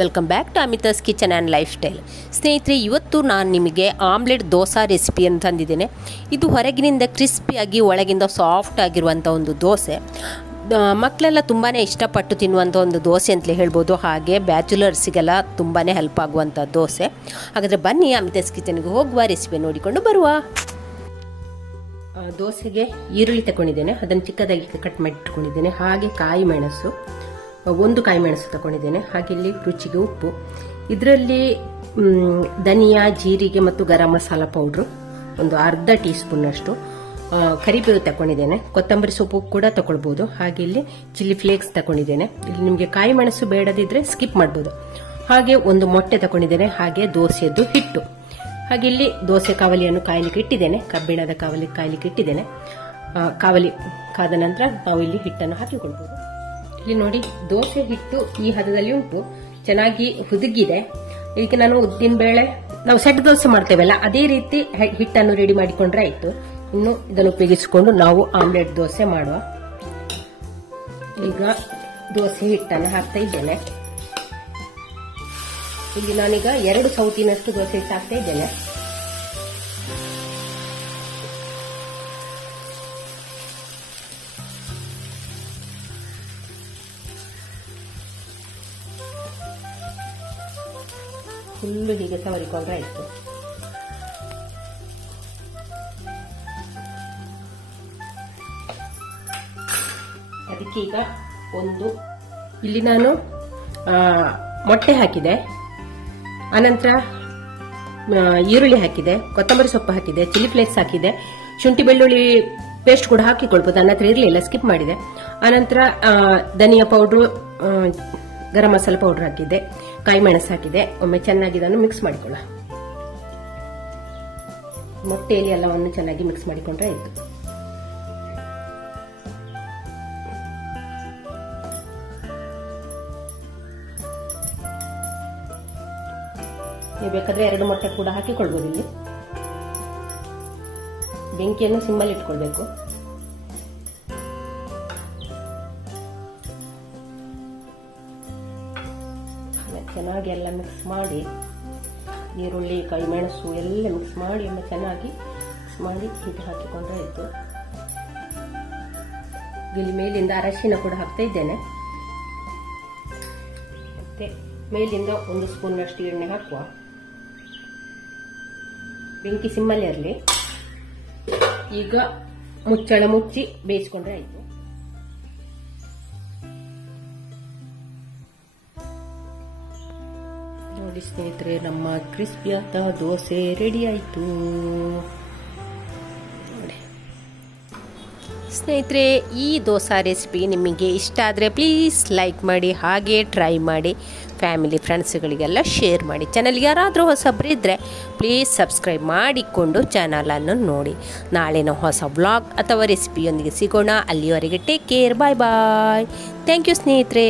Welcome back to Amita's kitchen and lifestyle. ಸ್ನೇಹಿತರೆ, ಇವತ್ತು ನಾನು ನಿಮಗೆ ಆಮ್ಲೆಟ್ ದೋಸೆ ರೆಸಿಪಿಯನ್ನು ತಂದಿದ್ದೇನೆ. ಇದು ಹೊರಗಿನಿಂದ ಕ್ರಿಸ್ಪಿಯಾಗಿ ಒಳಗಿಂದ ಸಾಫ್ಟ್ ಆಗಿರುವಂಥ ಒಂದು ದೋಸೆ. ಮಕ್ಕಳೆಲ್ಲ ತುಂಬಾ ಇಷ್ಟಪಟ್ಟು ತಿನ್ನುವಂಥ ಒಂದು ದೋಸೆ ಅಂತಲೇ ಹೇಳ್ಬೋದು. ಹಾಗೆ ಬ್ಯಾಚುಲರ್ಸಿಗೆಲ್ಲ ತುಂಬಾ ಹೆಲ್ಪ್ ಆಗುವಂಥ ದೋಸೆ. ಹಾಗಾದರೆ ಬನ್ನಿ ಅಮಿತಾಸ್ ಕಿಚನ್ಗೆ ಹೋಗುವ, ರೆಸಿಪಿ ನೋಡಿಕೊಂಡು ಬರುವ. ದೋಸೆಗೆ ಈರುಳ್ಳಿ ತಗೊಂಡಿದ್ದೇನೆ, ಅದನ್ನು ಚಿಕ್ಕದಾಗಿ ಕಟ್ ಮಾಡಿ ಇಟ್ಕೊಂಡಿದ್ದೇನೆ. ಹಾಗೆ ಕಾಯಿ ಮೆಣಸು, ಒಂದು ಕಾಯಿ ಮೆಣಸು ತಗೊಂಡಿದ್ದೇನೆ. ಹಾಗೆ ಇಲ್ಲಿ ರುಚಿಗೆ ಉಪ್ಪು, ಇದರಲ್ಲಿ ಧನಿಯಾ, ಜೀರಿಗೆ ಮತ್ತು ಗರಂ ಮಸಾಲ ಪೌಡ್ರು ಒಂದು ಅರ್ಧ ಟೀ ಸ್ಪೂನ್ ಅಷ್ಟು, ಕರಿಬೇವು ತಗೊಂಡಿದ್ದೇನೆ, ಕೊತ್ತಂಬರಿ ಸೊಪ್ಪು ಕೂಡ ತಗೊಳ್ಬಹುದು. ಹಾಗೆ ಇಲ್ಲಿ ಚಿಲ್ಲಿ ಫ್ಲೇಕ್ಸ್ ತಗೊಂಡಿದ್ದೇನೆ. ಇಲ್ಲಿ ನಿಮಗೆ ಕಾಯಿ ಮೆಣಸು ಬೇಡದಿದ್ರೆ ಸ್ಕಿಪ್ ಮಾಡಬಹುದು. ಹಾಗೆ ಒಂದು ಮೊಟ್ಟೆ ತಗೊಂಡಿದ್ದೇನೆ. ಹಾಗೆ ದೋಸೆಯದ್ದು ಹಿಟ್ಟು. ಹಾಗೆ ಇಲ್ಲಿ ದೋಸೆ ಕಾವಲಿಯನ್ನು ಕಾಯಲಿಕ್ಕೆ ಇಟ್ಟಿದ್ದೇನೆ, ಕಬ್ಬಿಣದ ಕಾವಲಿ ಕಾಯಲಿಕ್ಕೆ ಇಟ್ಟಿದ್ದೇನೆ. ಕಾವಲಿ ಕಾದ ನಂತರ ನಾವು ಇಲ್ಲಿ ಹಿಟ್ಟನ್ನು ಹಾಕಿಕೊಳ್ಬಹುದು. ಇಲ್ಲಿ ನೋಡಿ, ದೋಸೆ ಹಿಟ್ಟು ಈ ಹದದಲ್ಲಿ ಉಂಟು, ಚೆನ್ನಾಗಿ ಹುದುಗಿದೆ. ಇದಕ್ಕೆ ನಾನು ಉದ್ದಿನ ಬೇಳೆ, ನಾವು ಸೆಟ್ ದೋಸೆ ಮಾಡ್ತೇವಲ್ಲ ಅದೇ ರೀತಿ ಹಿಟ್ಟನ್ನು ರೆಡಿ ಮಾಡಿಕೊಂಡ್ರೆ ಆಯ್ತು. ಇನ್ನು ಇದನ್ನು ಉಪಯೋಗಿಸಿಕೊಂಡು ನಾವು ಆಮ್ಲೆಟ್ ದೋಸೆ ಮಾಡುವ. ಈಗ ದೋಸೆ ಹಿಟ್ಟನ್ನು ಹಾಕ್ತಾ ಇದ್ದೇನೆ. ಇಲ್ಲಿ ನಾನೀಗ 2 ಸೌಟಿನಷ್ಟು ದೋಸೆ ಹಿಟ್ಟು ಹಾಕ್ತಾ ಇದ್ದೇನೆ. ಫುಲ್ಲು ಹೀಗೆ ಸವರಿಕೊಂಡ್ರೆ ಆಯ್ತು. ಅದಕ್ಕೀಗ ಇಲ್ಲಿ ನಾನು ಮೊಟ್ಟೆ ಹಾಕಿದೆ, ಅನಂತರ ಈರುಳ್ಳಿ ಹಾಕಿದೆ, ಕೊತ್ತಂಬರಿ ಸೊಪ್ಪು ಹಾಕಿದೆ, ಚಿಲ್ಲಿ ಫ್ಲೇಕ್ಸ್ ಹಾಕಿದೆ, ಶುಂಠಿ ಬೆಳ್ಳುಳ್ಳಿ ಪೇಸ್ಟ್ ಕೂಡ ಹಾಕಿಕೊಳ್ಬಹುದು. ನನ್ನ ಹತ್ರ ಇರಲಿಲ್ಲ, ಸ್ಕಿಪ್ ಮಾಡಿದೆ. ಅನಂತರ ಧನಿಯಾ ಪೌಡ್ರು, ಗರಂ ಮಸಾಲ ಪೌಡರ್ ಹಾಕಿದೆ, ಕಾಯಿ ಮೆಣಸು ಹಾಕಿದೆ. ಒಮ್ಮೆ ಚೆನ್ನಾಗಿ ಇದನ್ನು ಮಿಕ್ಸ್ ಮಾಡಿಕೊಳ್ಳ. ಮೊಟ್ಟೆಯಲ್ಲಿ ಎಲ್ಲವನ್ನು ಚೆನ್ನಾಗಿ ಮಿಕ್ಸ್ ಮಾಡಿಕೊಂಡ್ರೆ ಆಯ್ತು. ನೀವು ಬೇಕಾದ್ರೆ 2 ಮೊಟ್ಟೆ ಕೂಡ ಹಾಕಿಕೊಳ್ಬಹುದು. ಇಲ್ಲಿ ಬೆಂಕಿಯನ್ನು ಸಿಮ್ಮಲ್ಲಿ ಇಟ್ಕೊಳ್ಬೇಕು. ಚೆನ್ನಾಗಿ ಎಲ್ಲ ಮಿಕ್ಸ್ ಮಾಡಿ, ಈರುಳ್ಳಿ, ಕಾಯಿ ಮೆಣಸು ಎಲ್ಲ ಮಿಕ್ಸ್ ಮಾಡಿ ಒಮ್ಮೆ ಚೆನ್ನಾಗಿ ಮಿಕ್ಸ್ ಮಾಡಿ ಹೀಗೆ ಹಾಕಿಕೊಂಡ್ರೆ ಆಯ್ತು. ಇಲ್ಲಿ ಮೇಲಿಂದ ಅರಶಿನ ಕೂಡ ಹಾಕ್ತಾ ಇದ್ದೇನೆ. ಮತ್ತೆ ಮೇಲಿಂದ 1 ಸ್ಪೂನ್ ಅಷ್ಟು ಎಣ್ಣೆ ಹಾಕುವ. ಬೆಂಕಿ ಸಿಮ್ಮಲ್ಲಿ ಇರಲಿ. ಈಗ ಮುಚ್ಚಳ ಮುಚ್ಚಿ ಬೇಯಿಸ್ಕೊಂಡ್ರೆ ಆಯ್ತು. ನೋಡಿ ಸ್ನೇಹಿತರೆ, ನಮ್ಮ ಕ್ರಿಸ್ಪಿಯಾದ ದೋಸೆ ರೆಡಿ ಆಯಿತು. ಸ್ನೇಹಿತರೆ, ಈ ದೋಸೆ ರೆಸಿಪಿ ನಿಮಗೆ ಇಷ್ಟ ಆದರೆ ಪ್ಲೀಸ್ ಲೈಕ್ ಮಾಡಿ, ಹಾಗೆ ಟ್ರೈ ಮಾಡಿ, ಫ್ಯಾಮಿಲಿ ಫ್ರೆಂಡ್ಸ್ಗಳಿಗೆಲ್ಲ ಶೇರ್ ಮಾಡಿ. ಚಾನಲ್ಗೆ ಯಾರಾದರೂ ಹೊಸಬ್ರಿದ್ದರೆ ಪ್ಲೀಸ್ ಸಬ್ಸ್ಕ್ರೈಬ್ ಮಾಡಿಕೊಂಡು ಚಾನಲನ್ನು ನೋಡಿ. ನಾಳೆನ ಹೊಸ ವ್ಲಾಗ್ ಅಥವಾ ರೆಸಿಪಿಯೊಂದಿಗೆ ಸಿಗೋಣ. ಅಲ್ಲಿಯವರೆಗೆ take care, bye bye. Thank you ಸ್ನೇಹಿತರೆ.